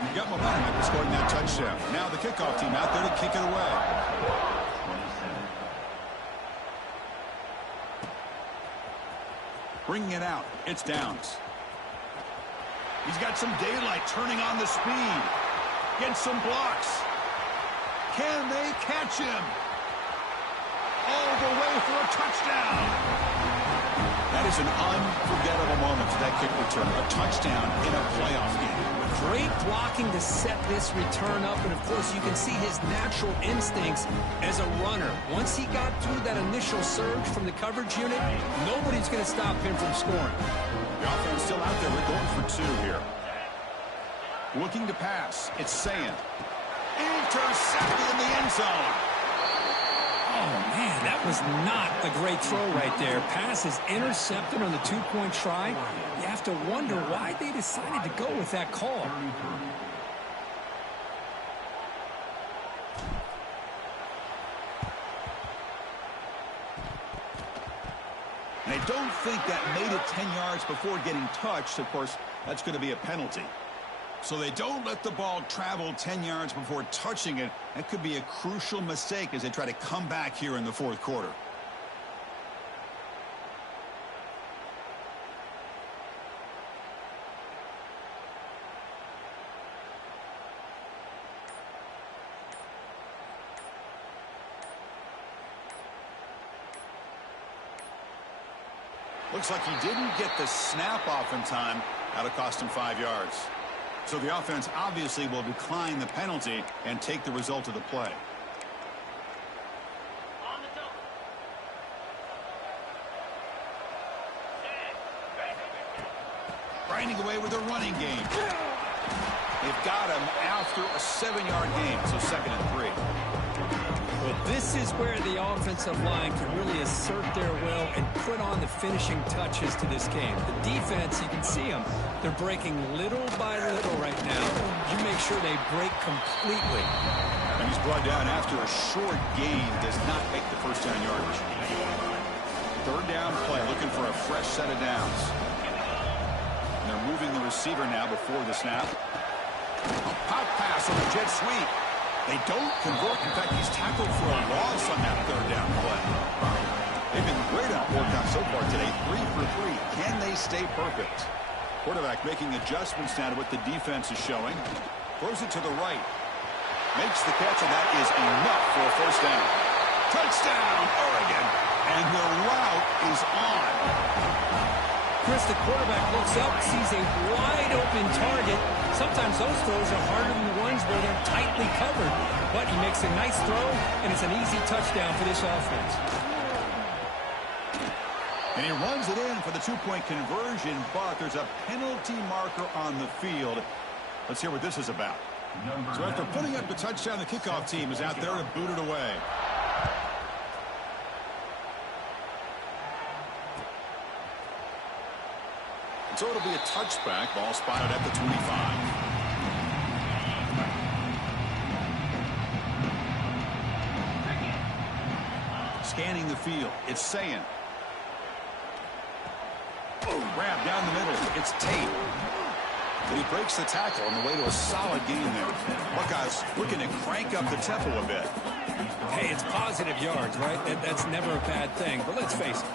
You got momentum after scoring that touchdown. Now the kickoff team out there to kick it away. Bringing it out. It's Downs. He's got some daylight, turning on the speed. Gets some blocks. Can they catch him? All the way for a touchdown. That is an unforgettable moment for that kick return. A touchdown in a playoff game. Great blocking to set this return up, and of course you can see his natural instincts as a runner. Once he got through that initial surge from the coverage unit, nobody's going to stop him from scoring. The offense still out there. We're going for two here. Looking to pass. It's Saying. Intercepted in the end zone. Oh, man, that was not a great throw right there. Pass is intercepted on the two-point try. You have to wonder why they decided to go with that call. And I don't think that made it 10 yards before getting touched. Of course, that's going to be a penalty. So they don't let the ball travel 10 yards before touching it. That could be a crucial mistake as they try to come back here in the fourth quarter. Looks like he didn't get the snap off in time. That'll cost him 5 yards. So the offense obviously will decline the penalty and take the result of the play. Grinding away with a running game. They've got him after a 7-yard gain, so 2nd and 3. Well, this is where the offensive line can really assert their will and put on the finishing touches to this game. The defense, you can see them. They're breaking little by little right now. You make sure they break completely. And he's brought down after a short gain. Does not make the first down yardage. 3rd down play, looking for a fresh set of downs. And they're moving the receiver now before the snap. A pop pass on a jet sweep. They don't convert. In fact, he's tackled for a loss on that 3rd down play. They've been great on fourth down so far today. 3 for 3. Can they stay perfect? Quarterback making adjustments now to what the defense is showing. Throws it to the right. Makes the catch, and that is enough for a first down. Touchdown, Oregon. And the route is on. Chris, the quarterback looks up, sees a wide-open target. Sometimes those throws are harder than the ones where they're tightly covered. But he makes a nice throw, and it's an easy touchdown for this offense. And he runs it in for the 2-point conversion, but there's a penalty marker on the field. Let's hear what this is about. So after putting up the touchdown, the kickoff team is out there to boot it away. So it'll be a touchback. Ball spotted at the 25. Scanning the field. It's Saying. Grab down the middle. It's Tate. But he breaks the tackle on the way to a solid gain there. Buckeyes looking to crank up the tempo a bit. Hey, it's positive yards, right? That's never a bad thing. But let's face it,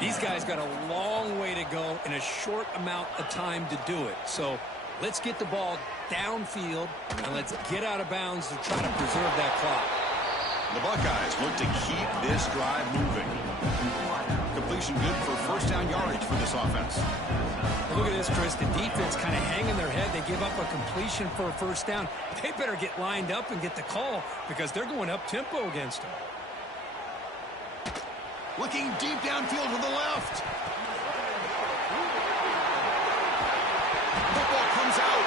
these guys got a long way to go in a short amount of time to do it. So let's get the ball downfield, and let's get out of bounds to try to preserve that clock. The Buckeyes look to keep this drive moving. Completion good for first down yardage for this offense. Well, look at this, Chris. The defense kind of hanging their head. They give up a completion for a first down. They better get lined up and get the call because they're going up-tempo against them. Looking deep downfield to the left. Football comes out.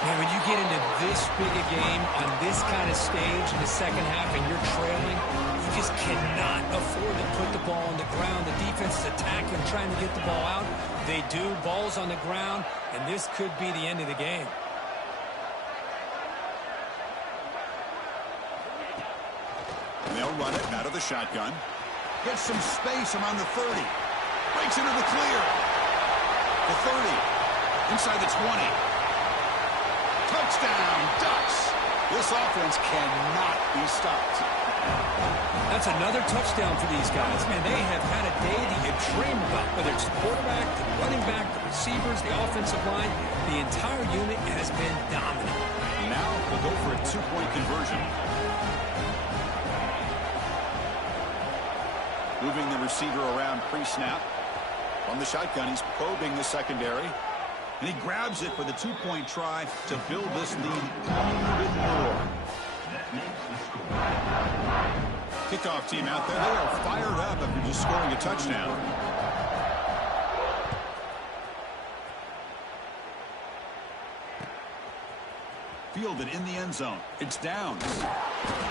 Man, when you get into this big a game on this kind of stage in the second half and you're trailing, you just cannot afford to put the ball on the ground. The defense is attacking, trying to get the ball out. They do. Ball's on the ground, and this could be the end of the game. And they'll run it out of the shotgun. Gets some space around the 30. Breaks into the clear. The 30. Inside the 20. Touchdown, Ducks. This offense cannot be stopped. That's another touchdown for these guys. Man, they have had a day that you dream about, whether it's the quarterback, the running back, the receivers, the offensive line. The entire unit has been dominant. They'll go for a two-point conversion. Moving the receiver around pre-snap. On the shotgun, he's probing the secondary. And he grabs it for the two-point try to build this lead even more. Kickoff team out there. They are fired up after just scoring a touchdown. Fielded in the end zone. It's Downs.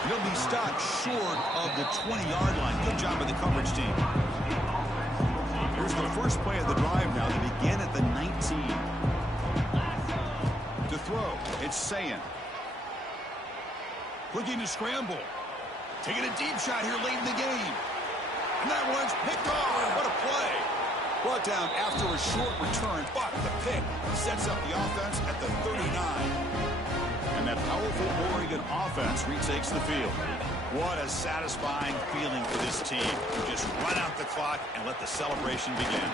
He'll be stopped short of the 20-yard line. Good job by the coverage team. Here's the first play of the drive now. They begin at the 19. To throw, it's Sayin. Looking to scramble. Taking a deep shot here late in the game. And that one's picked off. What a play. Brought down after a short return, but the pick sets up the offense at the 39. And that powerful Oregon offense retakes the field. What a satisfying feeling for this team to just run out the clock and let the celebration begin.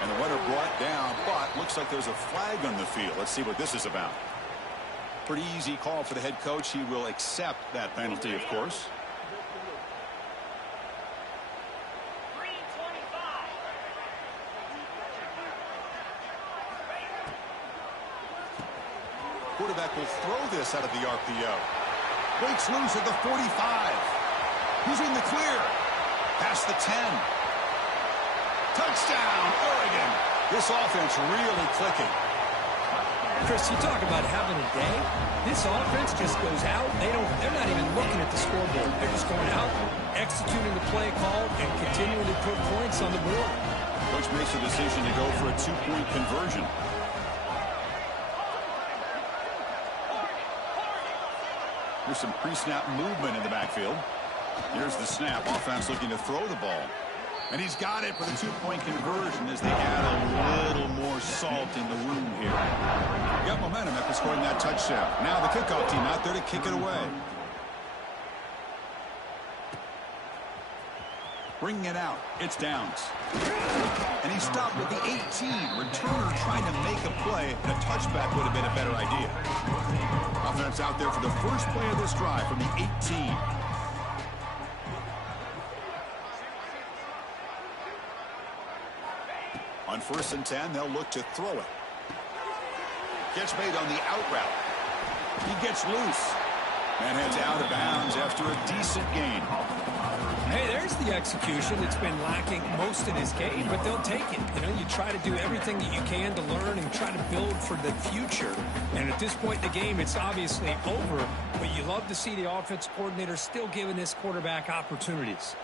And the runner brought down, but looks like there's a flag on the field. Let's see what this is about. Pretty easy call for the head coach. He will accept that penalty, of course. Quarterback will throw this out of the RPO. Breaks loose at the 45. He's in the clear. Past the 10. Touchdown, Oregon. This offense really clicking. Chris, you talk about having a day. This offense just goes out. They're not even looking at the scoreboard. They're just going out, executing the play call, and continuing to put points on the board. Coach makes a decision to go for a two-point conversion. Here's some pre-snap movement in the backfield. Here's the snap. Offense looking to throw the ball. And he's got it for the two-point conversion as they add a little more salt in the wound here. Got momentum after scoring that touchdown. Now the kickoff team out there to kick it away. Bringing it out. It's Downs. And he stopped with the 18. Returner trying to make a play, and a touchback would have been a better idea. Offense out there for the first play of this drive from the 18. On 1st and 10, they'll look to throw it. Catch made on the out route. He gets loose. And heads out of bounds after a decent gain. Hey, there's the execution that's been lacking most in his game, but they'll take it. You know, you try to do everything that you can to learn and try to build for the future. And at this point in the game, it's obviously over, but you love to see the offense coordinator still giving this quarterback opportunities.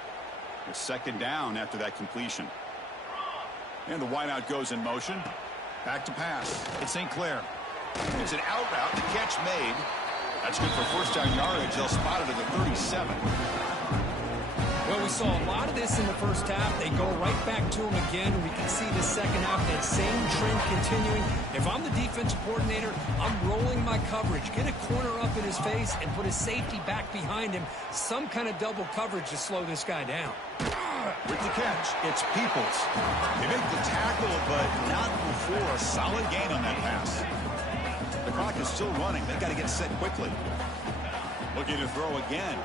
It's second down after that completion. And the wideout goes in motion. Back to pass. It's St. Clair. It's an out route. The catch made. That's good for first down yardage. They'll spot it at the 37. Well, we saw a lot of this in the first half. They go right back to him again, and we can see the second half, that same trend continuing. If I'm the defensive coordinator, I'm rolling my coverage. Get a corner up in his face and put a safety back behind him. Some kind of double coverage to slow this guy down. With the catch, it's Peoples. They make the tackle, but not before a solid gain on that pass. The clock is still running. They've got to get set quickly. Looking to throw again.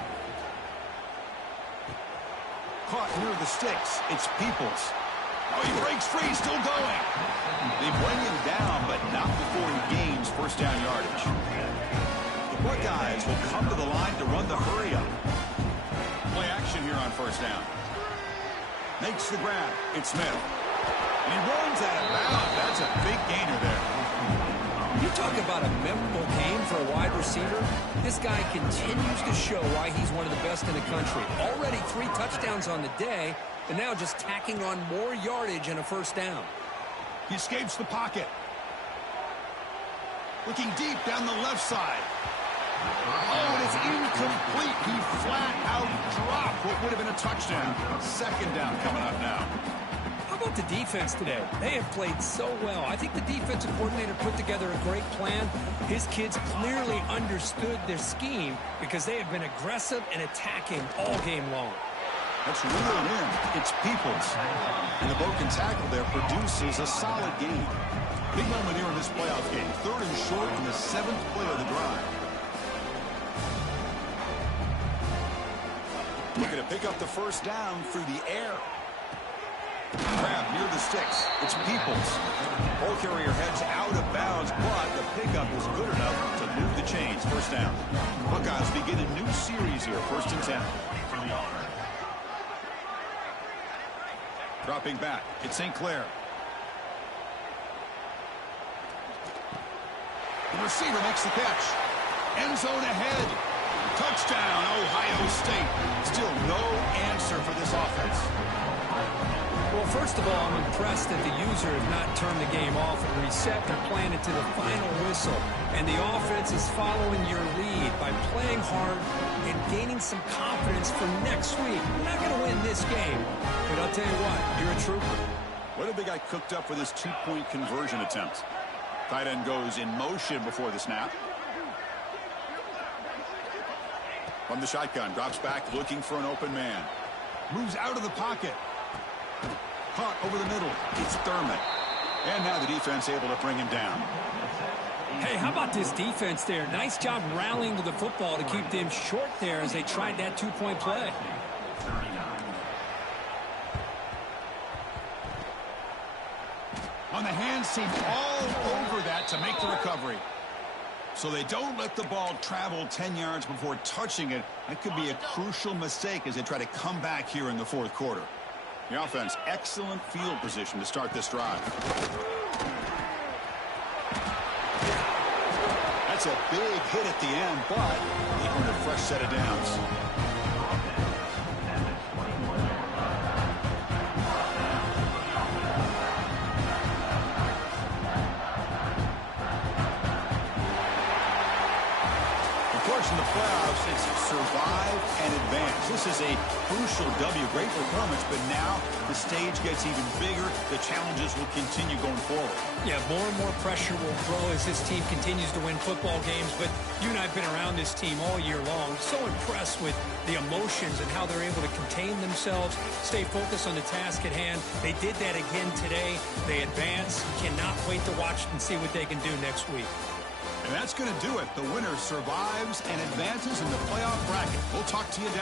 Caught near the sticks. It's Peoples. Oh, he breaks free. Still going. They bring him down, but not before he gains first down yardage. The Buckeyes will come to the line to run the hurry up. Play action here on first down. Makes the grab. It's Smith. And he runs out of bounds. That's a big gainer there. You talk about a memorable game for a wide receiver. This guy continues to show why he's one of the best in the country. Already 3 touchdowns on the day, and now just tacking on more yardage and a first down. He escapes the pocket. Looking deep down the left side. Oh, and it's incomplete. He flat out dropped what would have been a touchdown. Second down coming up now. How about the defense today? They have played so well. I think the defensive coordinator put together a great plan. His kids clearly understood their scheme because they have been aggressive and attacking all game long. That's reeled in. It's Peoples. And the broken tackle there produces a solid gain. Big moment here in this playoff game. 3rd and short in the 7th play of the drive. Looking to pick up the first down through the air. Grab near the sticks. It's Peoples. Ball carrier heads out of bounds, but the pickup is good enough to move the chains. First down. Buckeyes begin a new series here. 1st and 10. Dropping back. It's St. Clair. The receiver makes the catch. End zone ahead. Touchdown, Ohio State. Still no answer for this offense. Well, first of all, I'm impressed that the user has not turned the game off and reset. They're playing it to the final whistle. And the offense is following your lead by playing hard and gaining some confidence for next week. We're not going to win this game, but I'll tell you what, you're a trooper. What have the guy cooked up for this 2-point conversion attempt? Tight end goes in motion before the snap. From the shotgun, drops back looking for an open man. Moves out of the pocket. Caught over the middle. It's Thurman. And now the defense able to bring him down. Hey, how about this defense there? Nice job rallying to the football to keep them short there as they tried that 2-point play. On the hands team all over that to make the recovery. So they don't let the ball travel 10 yards before touching it. That could be a crucial mistake as they try to come back here in the 4th quarter. The offense, excellent field position to start this drive. That's a big hit at the end, but they earned a fresh set of downs. In the playoffs, it's survive and advance. This is a crucial W. Great performance, but now the stage gets even bigger. The challenges will continue going forward. Yeah, more and more pressure will grow as this team continues to win football games. But you and I have been around this team all year long. So impressed with the emotions and how they're able to contain themselves, stay focused on the task at hand. They did that again today. They advance. Cannot wait to watch and see what they can do next week. And that's going to do it. The winner survives and advances in the playoff bracket. We'll talk to you down.